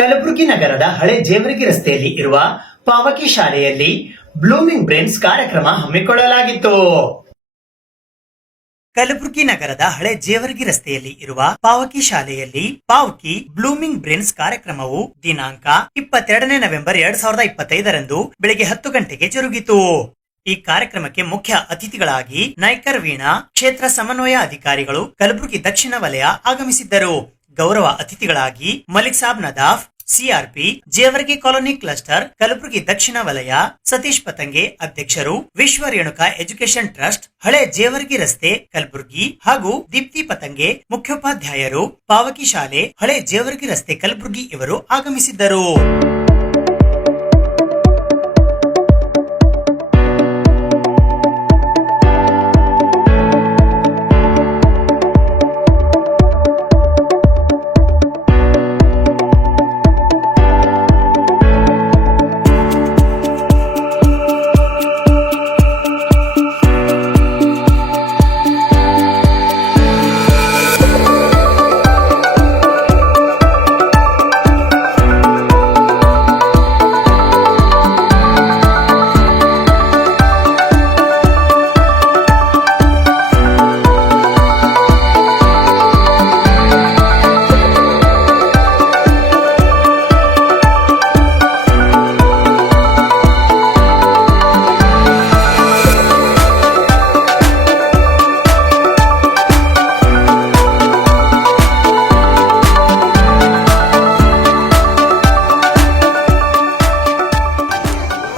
ಕಲಬುರಗಿ ನಗರದ ಹಳೆ ಜೇವರ್ಗಿ ರಸ್ತೆಯಲ್ಲಿ ಇರುವ ಪಾವಕಿ ಶಾಲೆಯಲ್ಲಿ ಬ್ಲೂಮಿಂಗ್ ಬ್ರೈನ್ಸ್ ಕಾರ್ಯಕ್ರಮ ಹಮ್ಮಿಕೊಳ್ಳಲಾಗಿತ್ತು. ಕಲಬುರಗಿ ನಗರದ ಹಳೆ ಜೇವರ್ಗಿ ರಸ್ತೆಯಲ್ಲಿ ಇರುವ ಪಾವಕಿ ಶಾಲೆಯಲ್ಲಿ ಪಾವಕಿ ಬ್ಲೂಮಿಂಗ್ ಬ್ರೈನ್ಸ್ ಕಾರ್ಯಕ್ರಮವು ದಿನಾಂಕ 22 ನವೆಂಬರ್ 2025 ಬೆಳಗ್ಗೆ 10 ಗಂಟೆಗೆ ಜರುಗಿತು. ಈ ಕಾರ್ಯಕ್ರಮಕ್ಕೆ ಮುಖ್ಯ ಅತಿಥಿಗಳಾಗಿ ನಾಯ್ಕರ್ ವೀಣಾ ಕ್ಷೇತ್ರ ಸಮನ್ವಯ ಅಧಿಕಾರಿಗಳು ಕಲಬುರಗಿ ದಕ್ಷಿಣ ವಲಯ ಆಗಮಿಸಿದ್ದರು. ಗೌರವ ಅತಿಥಿಗಳಾಗಿ Malik Saab Nadaf CRP Jevargi colony cluster Kalaburagi ದಕ್ಷಿಣ ವಲಯ ಸತೀಶ್ ಪತಂಗೆ ಅಧ್ಯಕ್ಷರು, ವಿಶ್ವ ರೇಣುಕಾ ಎಜುಕೇಶನ್ ಟ್ರಸ್ಟ್ ಹಳೆ ಜೇವರ್ಗಿ ರಸ್ತೆ ಕಲಬುರಗಿ ಹಾಗೂ ದೀಪ್ತಿ ಪತಂಗೆ ಮುಖ್ಯೋಪಾಧ್ಯಾಯರು, ಪಾವಕಿ ಶಾಲೆ ಹಳೆ ಜೇವರ್ಗಿ ರಸ್ತೆ ಕಲಬುರಗಿ ಇವರು ಆಗಮಿಸಿದ್ದರು.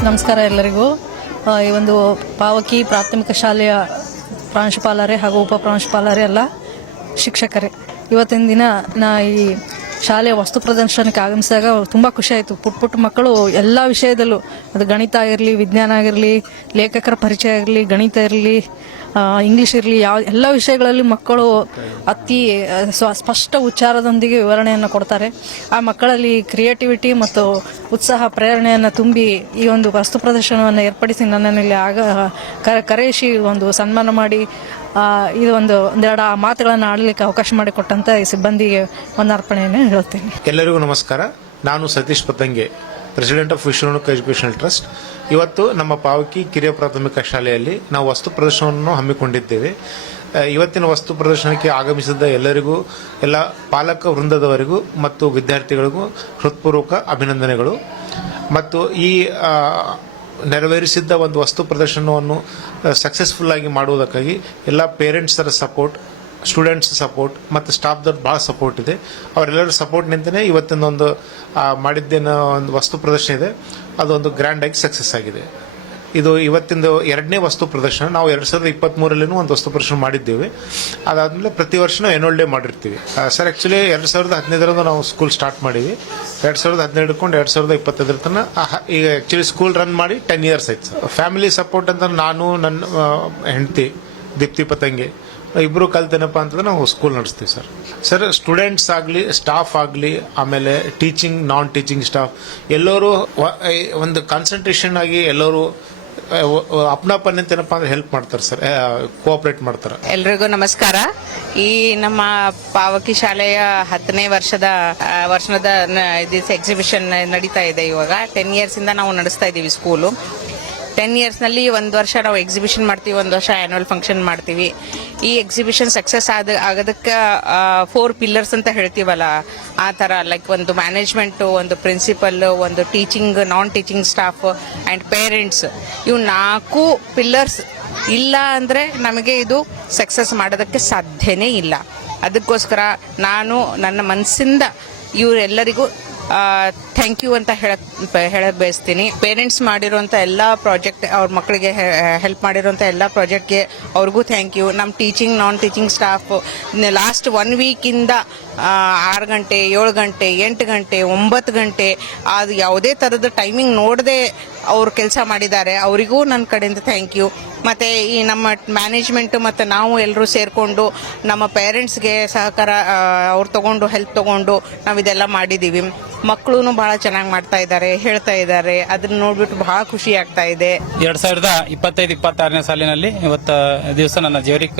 ನಮಸ್ಕಾರ ಎಲ್ಲರಿಗೂ. ಈ ಒಂದು ಪಾವಕಿ ಪ್ರಾಥಮಿಕ ಶಾಲೆಯ ಪ್ರಾಂಶುಪಾಲರೇ ಹಾಗೂ ಉಪ ಪ್ರಾಂಶುಪಾಲರೇ ಎಲ್ಲ ಶಿಕ್ಷಕರೇ, ಇವತ್ತಿನ ದಿನ ನಾ ಈ ಶಾಲೆಯ ವಸ್ತು ಪ್ರದರ್ಶನಕ್ಕೆ ಆಗಮಿಸಿದಾಗ ತುಂಬ ಖುಷಿ ಆಯಿತು. ಪುಟ್ಟ ಮಕ್ಕಳು ಎಲ್ಲ ವಿಷಯದಲ್ಲೂ, ಅದು ಗಣಿತ ಆಗಿರಲಿ, ವಿಜ್ಞಾನ ಆಗಿರಲಿ, ಲೇಖಕರ ಪರಿಚಯ ಆಗಿರಲಿ, ಗಣಿತ ಇರಲಿ, ಇಂಗ್ಲೀಷ್ ಇರಲಿ, ಎಲ್ಲ ವಿಷಯಗಳಲ್ಲಿ ಮಕ್ಕಳು ಅತಿ ಸ್ಪಷ್ಟ ಉಚ್ಚಾರದೊಂದಿಗೆ ವಿವರಣೆಯನ್ನು ಕೊಡ್ತಾರೆ. ಆ ಮಕ್ಕಳಲ್ಲಿ ಕ್ರಿಯೇಟಿವಿಟಿ ಮತ್ತು ಉತ್ಸಾಹ, ಪ್ರೇರಣೆಯನ್ನು ತುಂಬಿ ಈ ಒಂದು ವಸ್ತು ಪ್ರದರ್ಶನವನ್ನು ಏರ್ಪಡಿಸಿ ನನ್ನಲ್ಲಿ ಕರೆಯಿಸಿ ಒಂದು ಸನ್ಮಾನ ಮಾಡಿ ಇದು ಒಂದೆರಡು ಮಾತುಗಳನ್ನು ಆಡಲಿಕ್ಕೆ ಅವಕಾಶ ಮಾಡಿಕೊಟ್ಟಂತ ಈ ಸಿಬ್ಬಂದಿಗೆ ಒಂದು ಅರ್ಪಣೆಯನ್ನು ಹೇಳುತ್ತೇನೆ. ಎಲ್ಲರಿಗೂ ನಮಸ್ಕಾರ. ನಾನು ಸತೀಶ್ ಪತಂಗೆ, ಪ್ರೆಸಿಡೆಂಟ್ ಆಫ್ ವಿಶ್ವ ರೇಣುಕಾ ಎಜುಕೇಷನಲ್ ಟ್ರಸ್ಟ್. ಇವತ್ತು ನಮ್ಮ ಪಾವಕಿ ಕಿರಿಯ ಪ್ರಾಥಮಿಕ ಶಾಲೆಯಲ್ಲಿ ನಾವು ವಸ್ತು ಪ್ರದರ್ಶನವನ್ನು ಹಮ್ಮಿಕೊಂಡಿದ್ದೇವೆ. ಇವತ್ತಿನ ವಸ್ತು ಪ್ರದರ್ಶನಕ್ಕೆ ಆಗಮಿಸಿದ ಎಲ್ಲರಿಗೂ, ಎಲ್ಲ ಪಾಲಕ ವೃಂದದವರಿಗೂ ಮತ್ತು ವಿದ್ಯಾರ್ಥಿಗಳಿಗೂ ಹೃತ್ಪೂರ್ವಕ ಅಭಿನಂದನೆಗಳು. ಮತ್ತು ಈ ನೆರವೇರಿಸಿದ್ದ ಒಂದು ವಸ್ತು ಪ್ರದರ್ಶನವನ್ನು ಸಕ್ಸಸ್ಫುಲ್ ಆಗಿ ಮಾಡುವುದಕ್ಕಾಗಿ ಎಲ್ಲ ಪೇರೆಂಟ್ಸರ ಸಪೋರ್ಟ್, ಸ್ಟೂಡೆಂಟ್ಸ್ ಸಪೋರ್ಟ್ ಮತ್ತು ಸ್ಟಾಫ್ದವ್ರು ಭಾಳ ಸಪೋರ್ಟ್ ಇದೆ. ಅವರೆಲ್ಲರ ಸಪೋರ್ಟ್ನಿಂದನೇ ಇವತ್ತಿನ ಒಂದು ಮಾಡಿದ್ದೇನೋ ಒಂದು ವಸ್ತು ಪ್ರದರ್ಶನ ಇದೆ, ಅದೊಂದು ಗ್ರ್ಯಾಂಡಾಗಿ ಸಕ್ಸಸ್ ಆಗಿದೆ. ಇದು ಇವತ್ತಿಂದು 2ನೇ ವಸ್ತು ಪ್ರದರ್ಶನ. ನಾವು 2023 ಒಂದು ವಸ್ತು ಪ್ರದರ್ಶನ ಮಾಡಿದ್ದೇವೆ. ಅದಾದಮೇಲೆ ಪ್ರತಿ ವರ್ಷ ಎನ್ಯುವಲ್ ಡೇ ಮಾಡಿರ್ತೀವಿ ಸರ್. ಆ್ಯಕ್ಚುಲಿ 2015 ನಾವು ಸ್ಕೂಲ್ ಸ್ಟಾರ್ಟ್ ಮಾಡೀವಿ. 2017 ಹಿಡ್ಕೊಂಡು 2025 ತನಕ ಈಗ ಆ್ಯಕ್ಚುಲಿ ಸ್ಕೂಲ್ ರನ್ ಮಾಡಿ 10 ಇಯರ್ಸ್ ಆಯ್ತು ಸರ್. ಫ್ಯಾಮಿಲಿ ಸಪೋರ್ಟ್ ಅಂತ ನಾನು, ನನ್ನ ಹೆಂಡತಿ ದೀಪ್ತಿ ಪತಂಗೆ ಇಬ್ಬರು ಕಲ್ತೇನಪ್ಪ ಅಂತಂದ್ರೆ ನಾವು ಸ್ಕೂಲ್ ನಡೆಸ್ತೀವಿ ಸರ್. ಸ್ಟೂಡೆಂಟ್ಸ್ ಆಗಲಿ, ಸ್ಟಾಫ್ ಆಗಲಿ, ಆಮೇಲೆ ಟೀಚಿಂಗ್, ನಾನ್ ಟೀಚಿಂಗ್ ಸ್ಟಾಫ್ ಎಲ್ಲರೂ ಒಂದು ಕಾನ್ಸಂಟ್ರೇಷನ್ ಆಗಿ ಎಲ್ಲರೂ ಅಪ್ನಾಪನ್ ಅಂತೇನಪ್ಪ ಅಂದ್ರೆ ಹೆಲ್ಪ್ ಮಾಡ್ತಾರೆ ಸರ್, ಕೋಆಪರೇಟ್ ಮಾಡ್ತಾರೆ. ಎಲ್ರಿಗೂ ನಮಸ್ಕಾರ. ಈ ನಮ್ಮ ಪಾವಕಿ ಶಾಲೆಯ 10ನೇ ವರ್ಷದ ಎಕ್ಸಿಬಿಷನ್ ನಡೀತಾ ಇದೆ. ಇವಾಗ 10 ಇಯರ್ಸ್ ಇಂದ ನಾವು ನಡೆಸ್ತಾ ಇದ್ದೀವಿ ಸ್ಕೂಲು. 10 ಇಯರ್ಸ್ನಲ್ಲಿ ಒಂದು ವರ್ಷ ನಾವು ಎಕ್ಸಿಬಿಷನ್ ಮಾಡ್ತೀವಿ, ಒಂದು ವರ್ಷ ಆ್ಯನ್ಯುವಲ್ ಫಂಕ್ಷನ್ ಮಾಡ್ತೀವಿ. ಈ ಎಕ್ಸಿಬಿಷನ್ ಸಕ್ಸಸ್ ಆಗೋದಕ್ಕೆ 4 ಪಿಲ್ಲರ್ಸ್ ಅಂತ ಹೇಳ್ತೀವಲ್ಲ, ಆ ಥರ ಲೈಕ್ ಒಂದು ಮ್ಯಾನೇಜ್ಮೆಂಟು, ಒಂದು ಪ್ರಿನ್ಸಿಪಲ್, ಒಂದು teaching, non teaching staff and parents, ಇವು 4 ಪಿಲ್ಲರ್ಸ್ ಇಲ್ಲ ಅಂದರೆ ನಮಗೆ ಇದು ಸಕ್ಸಸ್ ಮಾಡೋದಕ್ಕೆ ಸಾಧ್ಯನೇ ಇಲ್ಲ. ಅದಕ್ಕೋಸ್ಕರ ನಾನು ನನ್ನ ಮನಸ್ಸಿಂದ ಇವರೆಲ್ಲರಿಗೂ ಥ್ಯಾಂಕ್ ಯು ಅಂತ ಹೇಳಕ್ ಬಯಸ್ತೀನಿ. ಪೇರೆಂಟ್ಸ್ ಮಾಡಿರೋಂಥ ಎಲ್ಲ ಪ್ರಾಜೆಕ್ಟ್, ಅವ್ರ ಮಕ್ಕಳಿಗೆ ಹೆಲ್ಪ್ ಮಾಡಿರೋಂಥ ಎಲ್ಲ ಪ್ರಾಜೆಕ್ಟ್ಗೆ ಅವ್ರಿಗೂ ಥ್ಯಾಂಕ್ ಯು. ನಮ್ಮ ಟೀಚಿಂಗ್, ನಾನ್ ಟೀಚಿಂಗ್ ಸ್ಟಾಫ್ ಲಾಸ್ಟ್ 1 ವೀಕಿಂದ 6 ಗಂಟೆ, 7 ಗಂಟೆ, 8 ಗಂಟೆ, 9 ಗಂಟೆ, ಅದು ಯಾವುದೇ ಥರದ ಟೈಮಿಂಗ್ ನೋಡದೆ ಅವ್ರು ಕೆಲಸ ಮಾಡಿದ್ದಾರೆ. ಅವರಿಗೂ ನನ್ನ ಕಡೆಯಿಂದ ಥ್ಯಾಂಕ್ ಯು. ಮತ್ತು ಈ ನಮ್ಮ ಮ್ಯಾನೇಜ್ಮೆಂಟು ಮತ್ತು ನಾವು ಎಲ್ಲರೂ ಸೇರಿಕೊಂಡು ನಮ್ಮ ಪೇರೆಂಟ್ಸ್ಗೆ ಸಹಕಾರ ಅವ್ರು ತೊಗೊಂಡು, ಹೆಲ್ಪ್ ತೊಗೊಂಡು ನಾವು ಇದೆಲ್ಲ ಮಾಡಿದ್ದೀವಿ. ಮಕ್ಕಳು ಭಾಳ ಚೆನ್ನಾಗಿ ಮಾಡ್ತಾ ಇದ್ದಾರೆ, ಹೇಳ್ತಾ ಇದ್ದಾರೆ. ಅದನ್ನ ನೋಡ್ಬಿಟ್ಟು ಬಹಳ ಖುಷಿ ಆಗ್ತಾ ಇದೆ. 2025-26ನೇ ಸಾಲಿನಲ್ಲಿ ಇವತ್ತು ದಿವಸ ನನ್ನ ಜೇವರ್ಗಿ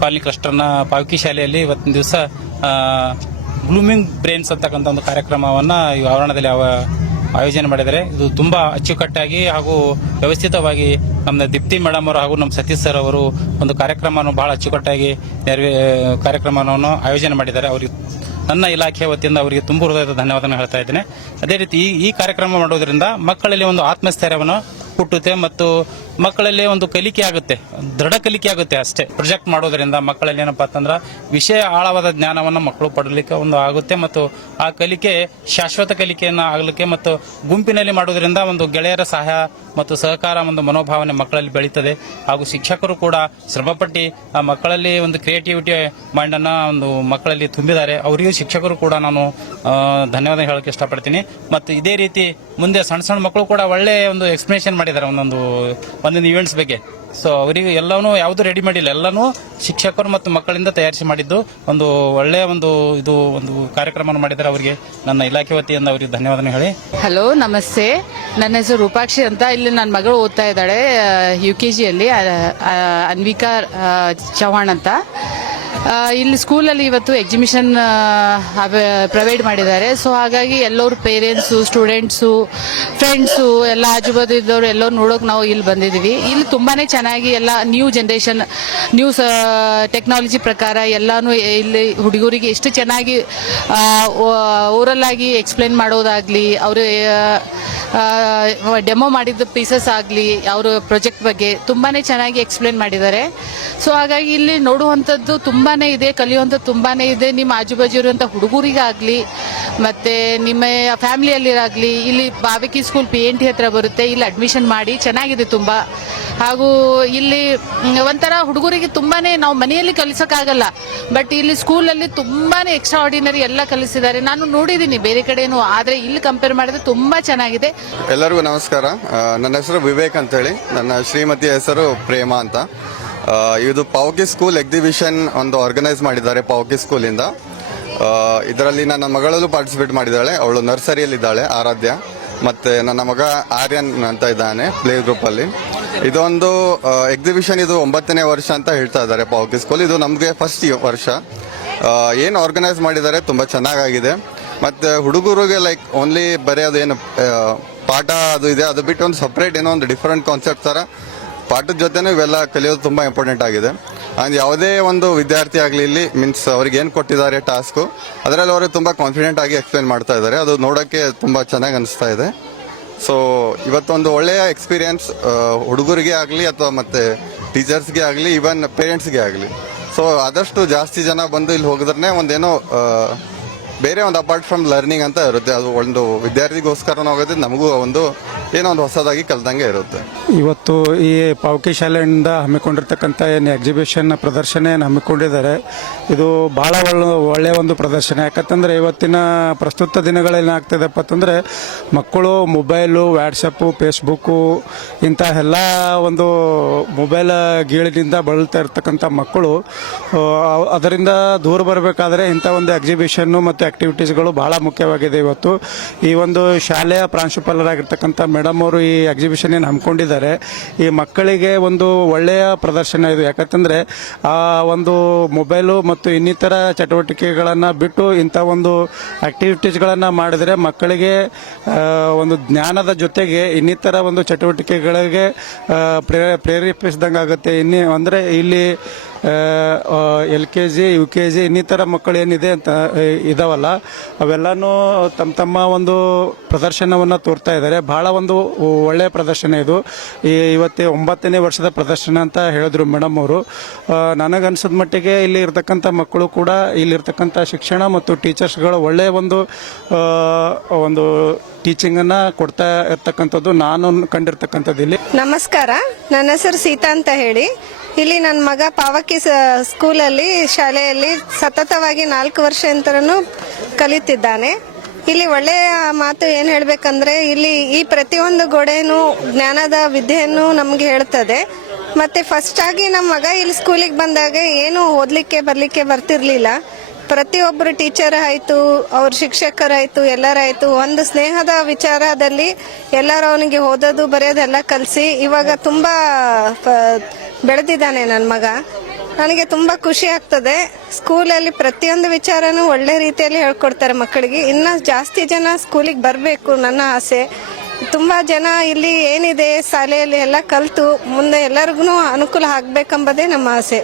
ಕಾಲನಿ ಕ್ಲಸ್ಟರ್ನ ಪಾವಕಿ ಶಾಲೆಯಲ್ಲಿ ಇವತ್ತಿನ ದಿವಸ ಬ್ಲೂಮಿಂಗ್ ಬ್ರೈನ್ಸ್ ಅಂತಕ್ಕಂಥ ಒಂದು ಕಾರ್ಯಕ್ರಮವನ್ನು ಈ ಆವರಣದಲ್ಲಿ ಆಯೋಜನೆ ಮಾಡಿದ್ದಾರೆ. ಇದು ತುಂಬಾ ಅಚ್ಚುಕಟ್ಟಾಗಿ ಹಾಗೂ ವ್ಯವಸ್ಥಿತವಾಗಿ ನಮ್ಮ ದೀಪ್ತಿ ಮೇಡಮ್ ಅವರು ಹಾಗೂ ನಮ್ಮ ಸತೀಶ್ ಸರ್ ಅವರು ಒಂದು ಕಾರ್ಯಕ್ರಮವನ್ನು ಬಹಳ ಅಚ್ಚುಕಟ್ಟಾಗಿ ಕಾರ್ಯಕ್ರಮವನ್ನು ಆಯೋಜನೆ ಮಾಡಿದ್ದಾರೆ. ಅವರಿಗೆ ನನ್ನ ಇಲಾಖೆಯ ವತಿಯಿಂದ ಅವರಿಗೆ ತುಂಬ ಹೃದಯದ ಧನ್ಯವಾದ ಹೇಳ್ತಾ ಇದ್ದೇನೆ. ಅದೇ ರೀತಿ ಈ ಕಾರ್ಯಕ್ರಮ ಮಾಡೋದ್ರಿಂದ ಮಕ್ಕಳಲ್ಲಿ ಒಂದು ಆತ್ಮಸ್ಥೈರ್ಯವನ್ನು ಹುಟ್ಟುತ್ತೆ ಮತ್ತು ಮಕ್ಕಳಲ್ಲಿ ಒಂದು ಕಲಿಕೆ ಆಗುತ್ತೆ, ದೃಢ ಕಲಿಕೆ ಆಗುತ್ತೆ ಅಷ್ಟೇ. ಪ್ರೊಜೆಕ್ಟ್ ಮಾಡೋದ್ರಿಂದ ಮಕ್ಕಳಲ್ಲಿ ಏನಪ್ಪಾ ಅಂತಂದ್ರೆ ವಿಷಯ ಆಳವಾದ ಜ್ಞಾನವನ್ನು ಮಕ್ಕಳು ಪಡಲಿಕ್ಕೆ ಒಂದು ಆಗುತ್ತೆ ಮತ್ತು ಆ ಕಲಿಕೆ ಶಾಶ್ವತ ಕಲಿಕೆಯನ್ನು ಆಗಲಿಕ್ಕೆ ಮತ್ತು ಗುಂಪಿನಲ್ಲಿ ಮಾಡೋದ್ರಿಂದ ಒಂದು ಗೆಳೆಯರ ಸಹಾಯ ಮತ್ತು ಸಹಕಾರ ಒಂದು ಮನೋಭಾವನೆ ಮಕ್ಕಳಲ್ಲಿ ಬೆಳೀತದೆ. ಹಾಗೂ ಶಿಕ್ಷಕರು ಕೂಡ ಶ್ರಮಪಟ್ಟು ಆ ಮಕ್ಕಳಲ್ಲಿ ಒಂದು ಕ್ರಿಯೇಟಿವಿಟಿ ಮೈಂಡ್ ಅನ್ನ ಒಂದು ಮಕ್ಕಳಲ್ಲಿ ತುಂಬಿದ್ದಾರೆ. ಅವರಿಗೂ ಶಿಕ್ಷಕರು ಕೂಡ ನಾನು ಧನ್ಯವಾದ ಹೇಳಕ್ಕೆ ಇಷ್ಟಪಡ್ತೀನಿ. ಮತ್ತು ಇದೇ ರೀತಿ ಮುಂದೆ ಸಣ್ಣ ಸಣ್ಣ ಮಕ್ಕಳು ಕೂಡ ಒಳ್ಳೆ ಒಂದು ಎಕ್ಸ್ಪ್ಲನೇಷನ್ ಮಾಡಿದ್ದಾರೆ ಒಂದೊಂದು ಇವೆಂಟ್ಸ್ ಬಗ್ಗೆ. ಸೊ ಅವರಿಗೆ ಎಲ್ಲಾನು ಯಾವುದು ರೆಡಿ ಮಾಡಿಲ್ಲ, ಎಲ್ಲಾನು ಶಿಕ್ಷಕರು ಮತ್ತು ಮಕ್ಕಳಿಂದ ತಯಾರಿಸಿ ಮಾಡಿದ್ದು ಒಂದು ಒಳ್ಳೆಯ ಒಂದು ಕಾರ್ಯಕ್ರಮವನ್ನು ಮಾಡಿದ್ದಾರೆ. ಅವರಿಗೆ ನನ್ನ ಇಲಾಖೆ ವತಿಯಿಂದ ಅವರಿಗೆ ಧನ್ಯವಾದ ಹೇಳಿ. ಹಲೋ, ನಮಸ್ತೆ. ನನ್ನ ಹೆಸರು ರೂಪಾಕ್ಷಿ ಅಂತ. ಇಲ್ಲಿ ನನ್ನ ಮಗಳು ಓದ್ತಾ ಇದ್ದಾಳೆ UKGಯಲ್ಲಿ, ಅನ್ವಿಕಾ ಚೌಹಾಣ್ ಅಂತ. ಇಲ್ಲಿ ಸ್ಕೂಲಲ್ಲಿ ಇವತ್ತು ಎಕ್ಸಿಬಿಷನ್ ಪ್ರೊವೈಡ್ ಮಾಡಿದ್ದಾರೆ. ಸೊ ಹಾಗಾಗಿ ಎಲ್ಲರೂ ಪೇರೆಂಟ್ಸು, ಸ್ಟೂಡೆಂಟ್ಸು, ಫ್ರೆಂಡ್ಸು ಎಲ್ಲ ಆಜುಬಾಜು ಇದ್ದವರು ಎಲ್ಲರೂ ನೋಡೋಕೆ ನಾವು ಇಲ್ಲಿ ಬಂದಿದ್ದೀವಿ. ಇಲ್ಲಿ ತುಂಬಾನೇ ಚೆನ್ನಾಗಿ ಎಲ್ಲ ನ್ಯೂ ಜನರೇಷನ್, ನ್ಯೂ ಟೆಕ್ನಾಲಜಿ ಪ್ರಕಾರ ಎಲ್ಲಾನು ಇಲ್ಲಿ ಹುಡುಗರಿಗೆ ಎಷ್ಟು ಚೆನ್ನಾಗಿ ಓರಲ್ ಆಗಿ ಎಕ್ಸ್ಪ್ಲೇನ್ ಮಾಡೋದಾಗ್ಲಿ, ಅವರು ಡೆಮೋ ಮಾಡಿದ ಪೀಸಸ್ ಆಗಲಿ, ಅವರ ಪ್ರಾಜೆಕ್ಟ್ ಬಗ್ಗೆ ತುಂಬಾನೇ ಚೆನ್ನಾಗಿ ಎಕ್ಸ್ಪ್ಲೇನ್ ಮಾಡಿದ್ದಾರೆ. ಸೊ ಹಾಗಾಗಿ ಇಲ್ಲಿ ನೋಡುವಂಥದ್ದು ತುಂಬಾನೇ ಇದೆ, ಕಲಿಯುವಂಥದ್ದು ತುಂಬಾನೇ ಇದೆ. ನಿಮ್ಮ ಆಜುಬಾಜು ಇರುವಂಥ ಹುಡುಗರಿಗಾಗಲಿ ಮತ್ತೆ ನಿಮ್ಮ ಫ್ಯಾಮಿಲಿಯಲ್ಲಿರಾಗಲಿ, ಇಲ್ಲಿ ಪಾವಕಿ ಸ್ಕೂಲ್ PNT ಹತ್ರ ಬರುತ್ತೆ, ಇಲ್ಲಿ ಅಡ್ಮಿಷನ್ ಮಾಡಿ ಚೆನ್ನಾಗಿದೆ ತುಂಬ. ಹಾಗೂ ಇಲ್ಲಿ ಒಂಥರ ಹುಡುಗರಿಗೆ ತುಂಬಾನೇ ನಾವು ಮನೆಯಲ್ಲಿ ಕಲಿಸೋಕ್ಕಾಗಲ್ಲ, ಬಟ್ ಇಲ್ಲಿ ಸ್ಕೂಲಲ್ಲಿ ತುಂಬಾನೇ ಎಕ್ಸ್ಟ್ರಾ ಆರ್ಡಿನರಿ ಎಲ್ಲ ಕಲಿಸಿದ್ದಾರೆ. ನಾನು ನೋಡಿದ್ದೀನಿ ಬೇರೆ ಕಡೆನೂ, ಆದರೆ ಇಲ್ಲಿ ಕಂಪೇರ್ ಮಾಡಿದ್ರೆ ತುಂಬಾ ಚೆನ್ನಾಗಿದೆ. ಎಲ್ಲರಿಗೂ ನಮಸ್ಕಾರ. ನನ್ನ ಹೆಸರು ವಿವೇಕ್ ಅಂತೇಳಿ, ನನ್ನ ಶ್ರೀಮತಿಯ ಹೆಸರು ಪ್ರೇಮ ಅಂತ. ಇದು ಪಾವಕಿ ಸ್ಕೂಲ್ ಎಕ್ಸಿಬಿಷನ್ ಒಂದು ಆರ್ಗನೈಸ್ ಮಾಡಿದ್ದಾರೆ ಪಾವಕಿ ಸ್ಕೂಲಿಂದ. ಇದರಲ್ಲಿ ನನ್ನ ಮಗಳಲ್ಲೂ ಪಾರ್ಟಿಸಿಪೇಟ್ ಮಾಡಿದ್ದಾಳೆ, ಅವಳು ನರ್ಸರಿಯಲ್ಲಿದ್ದಾಳೆ, ಆರಾಧ್ಯ. ಮತ್ತೆ ನನ್ನ ಮಗ ಆರ್ಯನ್ ಅಂತ ಇದ್ದಾನೆ ಪ್ಲೇ ಗ್ರೂಪಲ್ಲಿ. ಇದೊಂದು ಎಕ್ಸಿಬಿಷನ್, ಇದು 9ನೇ ವರ್ಷ ಅಂತ ಹೇಳ್ತಾ ಇದ್ದಾರೆ ಪಾವಕಿ ಸ್ಕೂಲ್. ಇದು ನಮಗೆ ಫಸ್ಟ್ ವರ್ಷ. ಏನು ಆರ್ಗನೈಸ್ ಮಾಡಿದ್ದಾರೆ ತುಂಬ ಚೆನ್ನಾಗಿದೆ. ಮತ್ತು ಹುಡುಗರಿಗೆ ಲೈಕ್ ಓನ್ಲಿ ಬರೀ ಅದೇನು ಪಾಠ ಅದು ಇದೆ, ಅದು ಬಿಟ್ಟು ಒಂದು ಸಪ್ರೇಟ್ ಏನೋ ಒಂದು ಡಿಫ್ರೆಂಟ್ ಕಾನ್ಸೆಪ್ಟ್ ಥರ ಪಾಠದ ಜೊತೆನೂ ಇವೆಲ್ಲ ಕಲಿಯೋದು ತುಂಬ ಇಂಪಾರ್ಟೆಂಟ್ ಆಗಿದೆ. ಆ್ಯಂಡ್ ಯಾವುದೇ ಒಂದು ವಿದ್ಯಾರ್ಥಿ ಆಗಲಿ ಇಲ್ಲಿ ಮೀನ್ಸ್ ಅವ್ರಿಗೆ ಏನು ಕೊಟ್ಟಿದ್ದಾರೆ ಟಾಸ್ಕು, ಅದರಲ್ಲಿ ಅವರು ತುಂಬ ಕಾನ್ಫಿಡೆಂಟ್ ಆಗಿ ಎಕ್ಸ್ಪ್ಲೇನ್ ಮಾಡ್ತಾ ಇದ್ದಾರೆ. ಅದು ನೋಡೋಕ್ಕೆ ತುಂಬ ಚೆನ್ನಾಗಿ ಅನಿಸ್ತಾ ಇದೆ. ಸೊ ಇವತ್ತೊಂದು ಒಳ್ಳೆಯ ಎಕ್ಸ್ಪೀರಿಯನ್ಸ್ ಹುಡುಗರಿಗೆ ಆಗಲಿ ಅಥವಾ ಮತ್ತೆ ಟೀಚರ್ಸ್ಗೆ ಆಗಲಿ, ಈವನ್ ಪೇರೆಂಟ್ಸ್ಗೆ ಆಗಲಿ. ಸೊ ಆದಷ್ಟು ಜಾಸ್ತಿ ಜನ ಬಂದು ಇಲ್ಲಿ ಹೋಗಿದ್ರೆ ಒಂದೇನೋ ಬೇರೆ ಒಂದು ಅಪಾರ್ಟ್ ಫ್ರಮ್ ಲರ್ನಿಂಗ್ ಅಂತ ಇರುತ್ತೆ. ಅದು ಒಂದು ವಿದ್ಯಾರ್ಥಿಗೋಸ್ಕರ ಹೋಗೋದು, ನಮಗೂ ಒಂದು ಏನೋ ಒಂದು ಹೊಸದಾಗಿ ಕಲ್ತಂಗೆ ಇರುತ್ತೆ. ಇವತ್ತು ಈ ಪಾವಕಿ ಶಾಲೆಯಿಂದ ಹಮ್ಮಿಕೊಂಡಿರ್ತಕ್ಕಂಥ ಏನು ಎಕ್ಸಿಬಿಷನ್ ಪ್ರದರ್ಶನ ಏನು ಹಮ್ಮಿಕೊಂಡಿದ್ದಾರೆ, ಇದು ಬಹಳ ಒಳ್ಳೆಯ ಒಂದು ಪ್ರದರ್ಶನ. ಯಾಕಂತಂದರೆ ಇವತ್ತಿನ ಪ್ರಸ್ತುತ ದಿನಗಳಲ್ಲಿ ಏನಾಗ್ತಿದೆಪ್ಪ ಅಂತಂದರೆ, ಮಕ್ಕಳು ಮೊಬೈಲು, ವ್ಯಾಟ್ಸಪ್ಪು, ಫೇಸ್ಬುಕ್ಕು ಇಂಥ ಎಲ್ಲ ಒಂದು ಮೊಬೈಲ್ ಗೀಳಿನಿಂದ ಬಳಲ್ತಾ ಇರ್ತಕ್ಕಂಥ ಮಕ್ಕಳು ಅದರಿಂದ ದೂರ ಬರಬೇಕಾದ್ರೆ ಇಂಥ ಒಂದು ಎಕ್ಸಿಬಿಷನ್ನು ಮತ್ತು ಆಕ್ಟಿವಿಟೀಸ್ಗಳು ಬಹಳ ಮುಖ್ಯವಾಗಿದೆ. ಇವತ್ತು ಈ ಒಂದು ಶಾಲೆಯ ಪ್ರಾಂಶುಪಾಲರಾಗಿರ್ತಕ್ಕಂಥ ಮೇಡಮ್ ಅವರು ಈ ಎಕ್ಸಿಬಿಷನ್ ಏನು ಹಮ್ಮಿಕೊಂಡಿದ್ದಾರೆ, ಈ ಮಕ್ಕಳಿಗೆ ಒಂದು ಒಳ್ಳೆಯ ಪ್ರದರ್ಶನ ಇದು. ಯಾಕಂತಂದರೆ ಆ ಒಂದು ಮೊಬೈಲು ಮತ್ತು ಇನ್ನಿತರ ಚಟುವಟಿಕೆಗಳನ್ನು ಬಿಟ್ಟು ಇಂಥ ಒಂದು ಆಕ್ಟಿವಿಟೀಸ್ಗಳನ್ನು ಮಾಡಿದರೆ ಮಕ್ಕಳಿಗೆ ಒಂದು ಜ್ಞಾನದ ಜೊತೆಗೆ ಇನ್ನಿತರ ಒಂದು ಚಟುವಟಿಕೆಗಳಿಗೆ ಪ್ರೇರೇಪಿಸಿದಂಗೆ ಆಗುತ್ತೆ. ಅಂದರೆ ಇಲ್ಲಿ LKG, UKG ಇನ್ನಿತರ ಮಕ್ಕಳು ಏನಿದೆ ಅಂತ ಇದಾವಲ್ಲ, ಅವೆಲ್ಲನೂ ತಮ್ಮ ಒಂದು ಪ್ರದರ್ಶನವನ್ನು ತೋರ್ತಾ ಇದ್ದಾರೆ. ಬಹಳ ಒಂದು ಒಳ್ಳೆಯ ಪ್ರದರ್ಶನ ಇದು. ಇವತ್ತೇ 9ನೇ ವರ್ಷದ ಪ್ರದರ್ಶನ ಅಂತ ಹೇಳಿದ್ರು ಮೇಡಮ್ ಅವರು. ನನಗನ್ಸಿದ ಮಟ್ಟಿಗೆ ಇಲ್ಲಿ ಇರ್ತಕ್ಕಂಥ ಮಕ್ಕಳು ಕೂಡ, ಇಲ್ಲಿರ್ತಕ್ಕಂಥ ಶಿಕ್ಷಣ ಮತ್ತು ಟೀಚರ್ಸ್ಗಳು ಒಳ್ಳೆಯ ಒಂದು ಟೀಚಿಂಗನ್ನು ಕೊಡ್ತಾ ಇರ್ತಕ್ಕಂಥದ್ದು ನಾನು ಕಂಡಿರ್ತಕ್ಕಂಥದ್ದು ಇಲ್ಲಿ. ನಮಸ್ಕಾರ, ನನ್ನ ಹೆಸರು ಸೀತಾ ಅಂತ ಹೇಳಿ. ಇಲ್ಲಿ ನನ್ನ ಮಗ ಪಾವಕಿ ಸ್ಕೂಲಲ್ಲಿ, ಶಾಲೆಯಲ್ಲಿ ಸತತವಾಗಿ 4 ವರ್ಷದಿಂದಲೂ ಕಲಿತಿದ್ದಾನೆ. ಇಲ್ಲಿ ಒಳ್ಳೆಯ ಮಾತು ಏನು ಹೇಳಬೇಕಂದ್ರೆ, ಇಲ್ಲಿ ಈ ಪ್ರತಿಯೊಂದು ಗೋಡೆನೂ ಜ್ಞಾನದ ವಿದ್ಯೆಯನ್ನು ನಮಗೆ ಹೇಳ್ತದೆ. ಮತ್ತು ಫಸ್ಟಾಗಿ ನಮ್ಮ ಮಗ ಇಲ್ಲಿ ಸ್ಕೂಲಿಗೆ ಬಂದಾಗ ಏನು ಓದಲಿಕ್ಕೆ ಬರಲಿಕ್ಕೆ ಬರ್ತಿರ್ಲಿಲ್ಲ. ಪ್ರತಿಯೊಬ್ಬರು ಟೀಚರ್ ಆಯಿತು, ಅವ್ರ ಶಿಕ್ಷಕರಾಯಿತು, ಎಲ್ಲರಾಯಿತು ಒಂದು ಸ್ನೇಹದ ವಿಚಾರದಲ್ಲಿ ಎಲ್ಲರೂ ಅವನಿಗೆ ಓದೋದು ಬರೆಯೋದೆಲ್ಲ ಕಲಿಸಿ ಇವಾಗ ತುಂಬ ಬೆಳೆದಿದ್ದಾನೆ ನನ್ನ ಮಗ. ನನಗೆ ತುಂಬ ಖುಷಿ ಆಗ್ತದೆ. ಸ್ಕೂಲಲ್ಲಿ ಪ್ರತಿಯೊಂದು ವಿಚಾರನೂ ಒಳ್ಳೆ ರೀತಿಯಲ್ಲಿ ಹೇಳ್ಕೊಡ್ತಾರೆ ಮಕ್ಕಳಿಗೆ. ಇನ್ನೂ ಜಾಸ್ತಿ ಜನ ಸ್ಕೂಲಿಗೆ ಬರಬೇಕು ನನ್ನ ಆಸೆ. ತುಂಬ ಜನ ಇಲ್ಲಿ ಏನಿದೆ ಶಾಲೆಯಲ್ಲಿ ಎಲ್ಲ ಕಲಿತು ಮುಂದೆ ಎಲ್ಲರಿಗೂ ಅನುಕೂಲ ಆಗಬೇಕೆಂಬುದೇ ನಮ್ಮ ಆಸೆ.